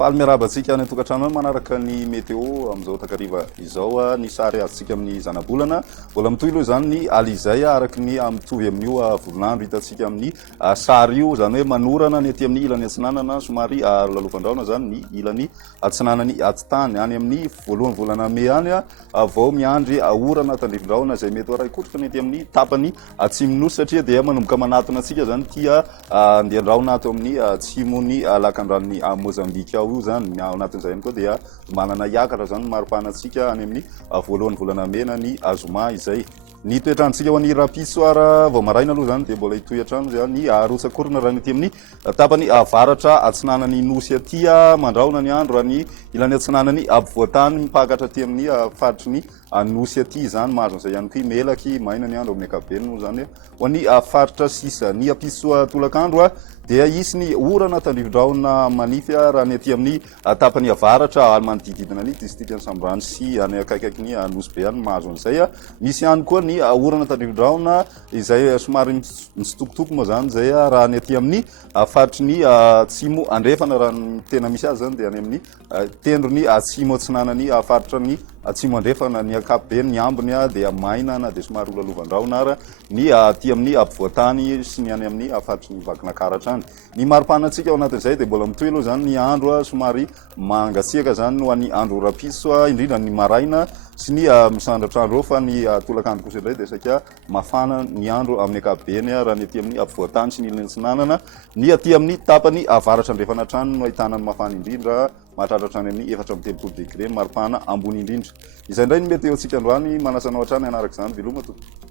Faly miarabantsika ny tokantrano manaraka ny météo amizao takariva izao ny sary azontsika amin'ny zanabolana mbola mitohy aloha zany ny aly izay araky ny mitovy amin'io volonandro hitantsika amin'ny sary io zany hoe manorana ny aty amin'ny ilany atsinanana somary lalovandraona zany ny ilany atsinanany atitany any amin'ny voalohany volana May any vao miandry orana tandrivondraona izay mety araikotroka ny aty amin'ny tapany atsimon'nosy satria dia manomboka manatona antsika zany tia andehandraona ato amin'ny atsimony lakandranony Mozambika ao io zany ny ao anatin'izay ihany koa dia manana iakatra zany maripanatsika any amin'ny voalohany volana mena ny azoma izay ny toetrandrontsika ho an'ny rapisoara vao maraina aloha zany dia mbola hitohy hatrano zay ny arotsakorona raha ny aty amin'ny tapany avaratra atsinanany nosy aty mandraona ny andro raha ny ilany atsinanany ampovoatany mipakatra aty amin'ny faritry ny nosy aty zany mahazo an'izay ihany koa melaky maina ny andro amin'ny ankapobeny moa zany ho an'ny faritra sisa ny apisoa tolakandro dia isy ny orana tandrivondraona manify raha ny aty amin'ny tapany avaratra any manodididina ny distriktany Sambrano sy any akaikaiky ny nosy be any mahazo an'izay misy ihany koa ny orana tandrivondraona izay somary mitsitokotoko moa zany zay raha ny aty amin'ny faritry ny atsimo andrefana raha ny tena misy azy zany dia any amin'ny tendrony atsimo atsinanany faritra ny atsimo andrefana ny ankapobeny ny ambony dia maina na dia somary ololovandravona ara ny aty amin'ny ampovoatany sy ny any amin'ny faritry ny vakinakaratra any ny maripanatsika ao anatin'izay dia mbola mitohy aloha zany ny andro somary mangatsiaka zany ho an'ny andro rapiso indrindra ny maraina sy ny misandratrandro fa ny tolakandro kosa indray dia saika mafana ny andro amin'ny ankapobeny raha ny aty amin'ny ampovoatany sy ny ilany atsinanana ny aty amin'ny tapany avaratra andrefana trano no ahitana ny mafana indrindra mahatratra any amin'ny 4.3 degré maripana ambony indrindra izay indray ny mety eo antsika androany manasanao hatrany anaraka izany veloma tompoko.